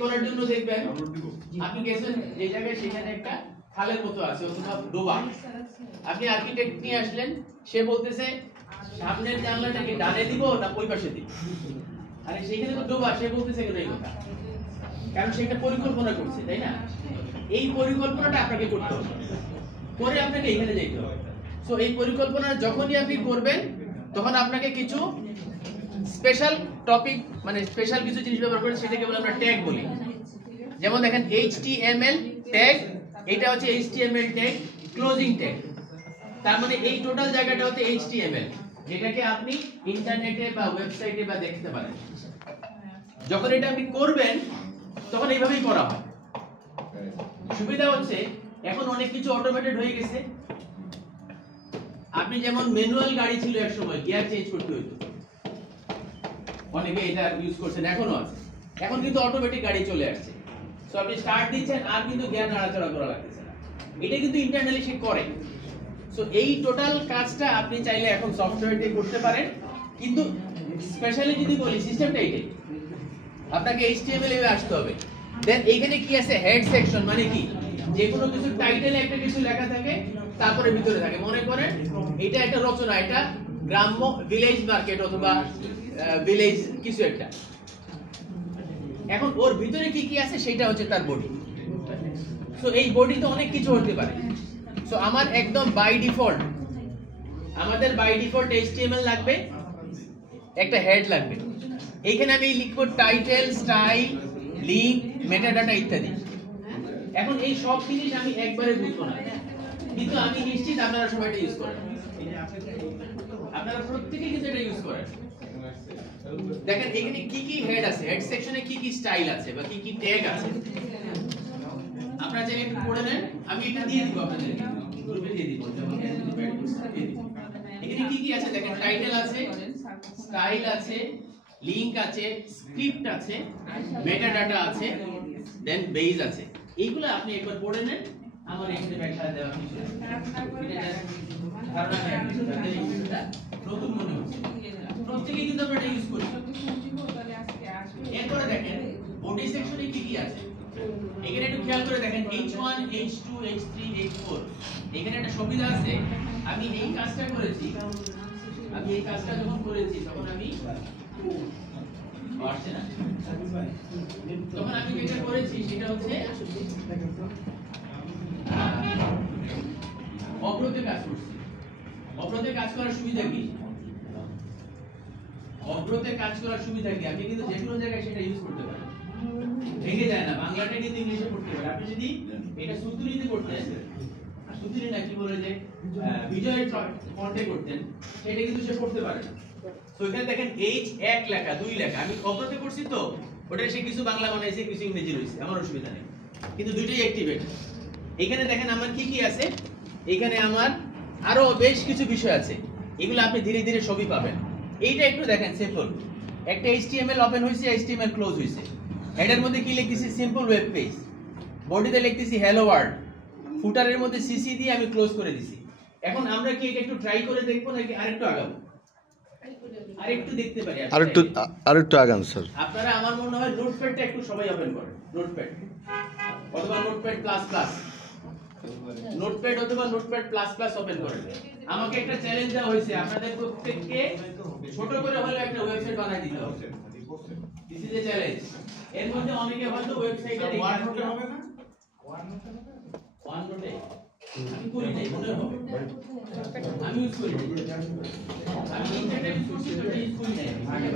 করার জন্য দেখবেন আপনি গেছেন যে জায়গায় সেখানে একটা খালের মতো আছে অথবা ডোবা, আপনি আর্কিটেক্ট নিয়ে আসলেন, সে বলতেছে সামনের জানলাটাকে ডানে দিব না ওই পাশে দিব, আরে সেখানে তো ডোবা, সে বলতেছে কেন এই কথা? কারণ সে একটা পরিকল্পনা করছে, তাই না? এই পরিকল্পনাটা আপনাকে করতে হবে, করে আপনাকে এখানে যেতে হবে। সো এই পরিকল্পনা যখনই আপনি করবেন তখন আপনাকে কিছু স্পেশাল টপিক মানে স্পেশাল কিছু জিনিস ব্যবহার করে, সেটাকে বলে আমরা ট্যাগ বলি। যেমন দেখেন HTML ট্যাগ, এটা হচ্ছে HTML ট্যাগ ক্লোজিং ট্যাগ, তার মানে এই টোটাল জায়গাটা হচ্ছে HTML, যেটাকে আপনি ইন্টারনেটে বা ওয়েবসাইটে বা দেখতে পারেন। যখন এটা আপনি করবেন তখন এইভাবেই করা হয়। সুবিধা হচ্ছে এখন অনেক কিছু অটোমেটেড হয়ে গেছে। আপনি যেমন ম্যানুয়াল গাড়ি ছিল এক সময়, গিয়ার চেঞ্জ করতে হতো, অনেকে এটা ইউজ করছেন, এখনো আছে। এখন কিন্তু অটোমেটিক গাড়ি চলে আসছে। সো আপনি স্টার্ট দিচ্ছেন আর কিন্তু গিয়ার নাড়াচাড়া করা লাগতেছে না, এটা কিন্তু ইন্টারনালি সে করে। সো এই টোটাল কাজটা আপনি চাইলে এখন সফটওয়্যার দিয়ে করতে পারেন, কিন্তু স্পেশালি যদি বলি সিস্টেমটা এইটাই, আপনাকে HTML এ আসতে হবে। দেন এইখানে কি আছে, হেড সেকশন মানে কি, যে কোনো কিছু টাইটেলে একটা কিছু লেখা থাকে, তারপরে ভিতরে থাকে, মনে করেন এটা একটা রচনা, এটা গ্রাম্য ভিলেজ মার্কেট অথবা ভিলেজ কিছু একটা, এখন ওর ভিতরে কি কি আছে সেটা হচ্ছে তার বডি। সো এই বডিতে অনেক কিছু হতে পারে। সো আমার একদম বাই ডিফল্ট, আমাদের বাই ডিফল্ট HTML লাগবে, একটা হেড লাগবে, এইখানে আমি লিখব টাইটেল, স্টাইল, লিংক, মেটাডাটা ইত্যাদি। এখন এই সব জিনিস আমি একবারে বুঝবো না, কিন্তু আমি নিশ্চিত আপনারা সবাই এটা ইউজ করেন, আপনারা প্রত্যেকেই কিন্তু এটা ইউজ করেন। দেখেন এখানে কি কি হেড আছে, হেড সেকশনে কি কি স্টাইল আছে বা কি কি ট্যাগ আছে, আপনারা চাইলে একটু পড়ে নেন, আমি এটা দিয়ে দিব আপনাদের গ্রুপে দিয়ে দিব, যেমন এখানে কি কি আছে দেখেন, টাইটেল আছে, স্টাইল আছে, লিংক আছে, স্ক্রিপ্ট আছে, মেটাডাটা আছে, দেন বেজ আছে। এইগুলো আপনি একবার পড়ে নেন, আমার এখানে ব্যাখ্যা দেওয়া কিছু এটা ধারণা নেই, এটা নতুন মনে হচ্ছে, প্রত্যেকই কিন্তু আমরা এটা ইউজ করি। এরপরে দেখেন বডি সেকশনে কি কি আছে, এখানে একটু খেয়াল করে দেখেন H1 H2 H3 H4, এখানে একটা সুবিধা আছে। আমি এই কাজটা করেছি, আমি এই কাজটা যখন করেছি তখন আমি আসছে না, তখন আমি যেটা করেছি সেটা হচ্ছে অগ্রতে কাজ করছি। অগ্রতে কাজ করার সুবিধা কি, অগ্রতে কাজ করার সুবিধা কি, আপনি কিন্তু যে কোনো জায়গায় সেটা ইউজ করতে পারেন, ভেঙে যায় না। বাংলাটা কিন্তু ইংলিশে পড়তে পারে, আপনি যদি এটা সুতুলিতে করতেন, সুতুলি না কি বলে যে বিজয়ের ফন্টে করতেন, সেটা কিন্তু সে পড়তে পারে না। সো এখানে দেখেন H1 লেখা, 2 লেখা, আমি অগ্রতে করছি তো ওটা সে কিছু বাংলা বানাইছে, কিছু ইংরেজি রয়েছে, আমার অসুবিধা নেই, কিন্তু দুইটাই অ্যাক্টিভেট। এখানে দেখেন আমার কি কি আছে, এখানে আমার আরো বেশ কিছু বিষয় আছে, এগুলো আপনি ধীরে ধীরে সবই পাবেন। এইটা একটু দেখেন সিম্পল, একটা HTML ওপেন হইছে, HTML ক্লোজ হইছে, হেডের মধ্যে কি লিখতেছি, সিম্পল ওয়েব পেজ, বডিতে লিখতেছি হ্যালো ওয়ার্ল্ড, ফুটারের মধ্যে সিসি দিয়ে আমি ক্লোজ করে দিছি। এখন আমরা কি এটা একটু ট্রাই করে দেখবো নাকি আরেকটু আগাবো? আরেকটু দেখতে পারি, আরেকটু আগান স্যার। আপনারা আমার মনে হয় নোটপ্যাডটা একটু সবাই ওপেন করেন, নোটপ্যাড অথবা নোটপ্যাড প্লাস প্লাস, নোটপ্যাড অথবা নোটপ্যাড প্লাস প্লাস ওপেন করেন। আমাকে একটা চ্যালেঞ্জ দেওয়া হয়েছে, আপনাদের প্রত্যেককে ছোট করে হলে একটা ওয়েবসাইট বানাই দিতে হবে, দিস ইজ এ চ্যালেঞ্জ। এর মধ্যে অনেকে হয়তো ওয়েবসাইটে ওয়ান নোটে হবে না, ওয়ান নোটে আমি করি নাই, মনে হবে আমি ইউজ করি, আমি ইন্টারনেট ইউজ করছি, ইউজ করি নাই আগে।